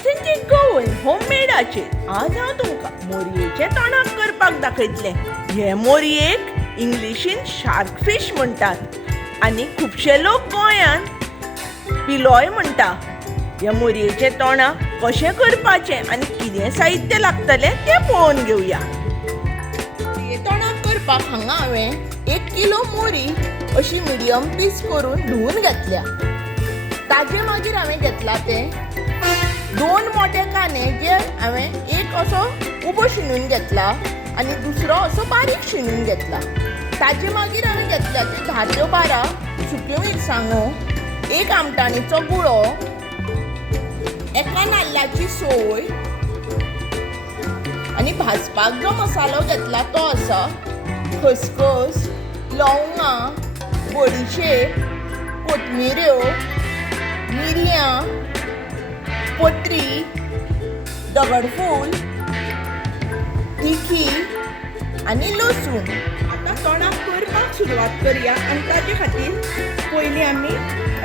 ऑथेंटिक गोवन होममेडाचे आज हांव तुमकां मोरयेचे तोंडाक करपाक दाखयतलें. हे मोरयेक इंग्लिशीन शार्क फिश म्हणटात आनी खुबशे लोक गोंयान पिलोय म्हणटा. ह्या मोरयेचे तोंडाक कशें करपाचें आनी कितें साहित्य लागतलें तें पळोवन घेवया. मोरये तोंडाक करपाक हांगा हांवें 1 किलो मोरी अशी मिडियम पीस करून धुवून घेतल्या. ताजे मागीर हांवें घेतला ते 2 मोठे कांदे जे हांवें एक असो उबो शिनून घेतला आनी दुसरो असो बारीक शिनून घेतला. ताजे मागीर हांवें घेतल्या ते 10 ते 12 सुक्यो मिरसांगो, 1 आमटाणीचो गुळो, एका नाल्लाची सोय आनी भाजपाक जो मसालो घेतला तो आसा खसखस, लवंगां, बडिशेप, कोथमिऱ्यो, मिरयां, पत्री, दगडफूल, तिखी आनी लसूण. आतां तोंडाक करपाक सुरवात करया आनी ताजे खातीर पयलीं आमी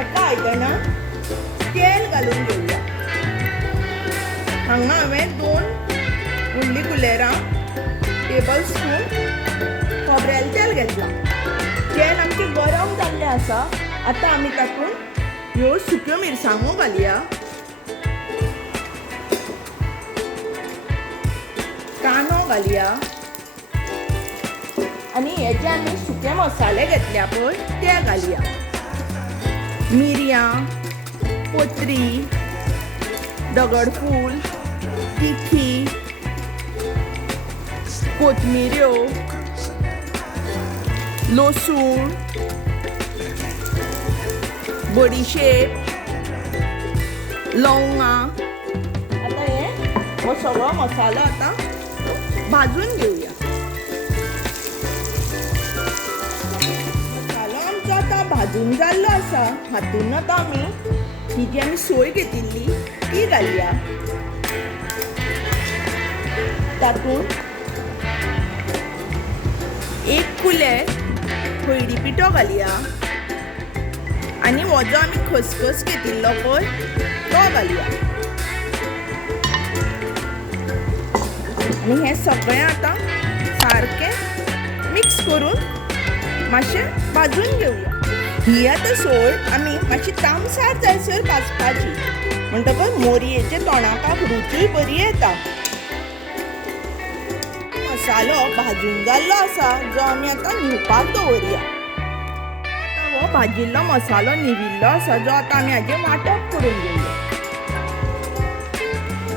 एका आयदनांत तेल घालून घेवया. हांगा हांवें 2 व्हडली कुलेरां टेबल स्पून खोबरेल तेल घेतलां. तेल आमचें गरम जाल्लें आसा. आतां आमी तातूंत ह्यो सुक्यो मिरसांगो घालया, कांदो घालया आनी हे जे आमी सुके मसाले घेतल्या पळय ते घालया. मिरयां, पत्री, दगडफूल, तिखी, कोथमिऱ्यो, लसूण, बडिशेप, लवंगां. आता हो सगळो मसालो आता भाजून घेऊया. मसालो आमचो आता भाजून जाल्लो आसा. हातून आता आमी ही जी आमी सोय घेतिल्ली ती घालया. तातूंत 1 कुलेर हळदी पिठो घालया आनी हो जो आमी खसखस घेतिल्लो पळय तो घालया आनी हें सगळें आतां सारकें मिक्स करून मातशें भाजून घेवया. ही आतां सोय आमी मातशी तामसार जायसर भाजपाची म्हणटकच मोरयेचे तोंडाक रुचूय बरी येता. मसालो भाजून जाल्लो आसा जो आमी आतां न्हिवपाक दवरया. हो भाजिल्लो मसालो न्हिविल्लो आसा जो आतां आमी हाजें वांटप करून घेवया.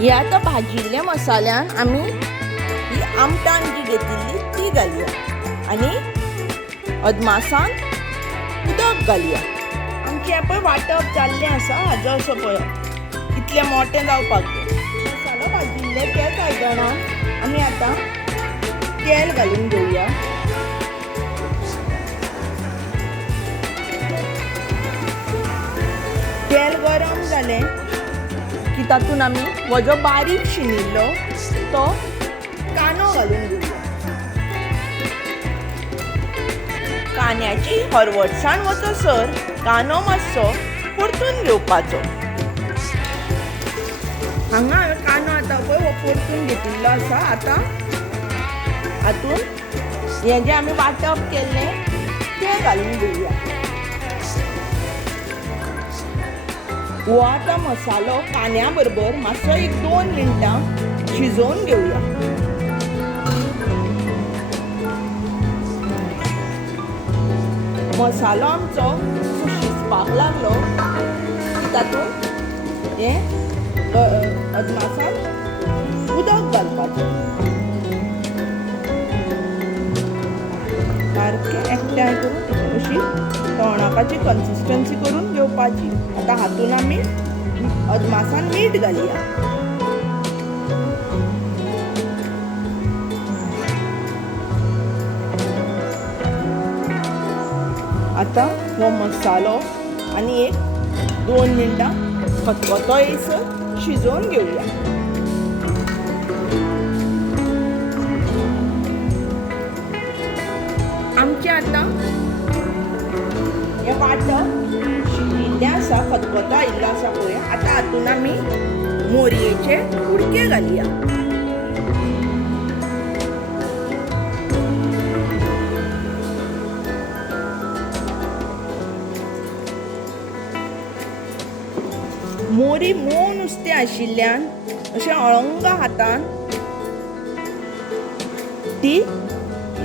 ह्या आतां भाजिल्ल्या मसाल्यान आमी ही आमटाण जी घेतिल्ली ती घालया आनी अदमासान उदक घालया. आमचें हें पळय वांटप जाल्लें आसा हाजो असो पळय इतलें मोटें जावपाक जाय. मसालो भाजिल्ले तेच आयदनांत आमी आतां तेल घालून घेवया. तेल गरम जालें की तातूंत आमी हो जो बारीक शिनिल्लो तो कांदो घालून घेवया. कांद्याची हरवटसाण वचसर कांदो मातसो परतून घेवपाचो. हांगा हांवें कांदो आतां पळय हो परतून घेतिल्लो आसा. आतां हातूंत हें जें आमी वांटप केल्लें तें घालून घेवया. हो आतां मसालो कांद्या बरोबर मातसो 1-2 मिनटां शिजोवन घेवया. मसालो आमचो शिजपाक लागलो की तातूंत हें अदमासान उदक घालपाचें. सारकें एकठांय करून अशी तोंडाकाची कन्सिस्टन्सी करून घेवपाची. आतां हातून आमी अदमासान मीठ घालया. आतां हो मसालो आनी 1-2 मिनटां खतखतो येयसर शिजोवन घेवया. आमचें आतां हें वांटप शिजिल्लें घातलेलें आसा, खतखतो आयिल्लो आसा पळय. आतां हातून आमी मोरयेचे कुडके घालया. मोरी मोव नुस्तें आशिल्ल्यान अशें अळंग हातान ती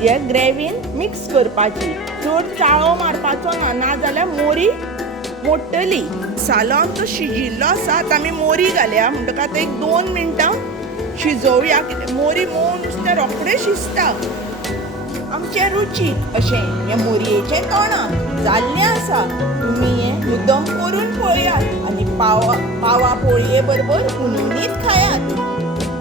हे ग्रेवीन मिक्स करपाची. चड चाळो मारपाचो ना, नाजाल्यार मोरी मोडटली. मसालो आमचो शिजिल्लो आसा. आतां आमी मोरी घालया. म्हणटकच आतां एक 2 मिनटां शिजोवया. कितें मोरी मोव नुस्तें रोखडें शिजता. आमचे रुचीक अशें हें मोरयेचें तोणाक जाल्लें आसा. तुमी हें मुद्दम करून पळयात आनी पावा पोळये बरोबर उणीत खायात.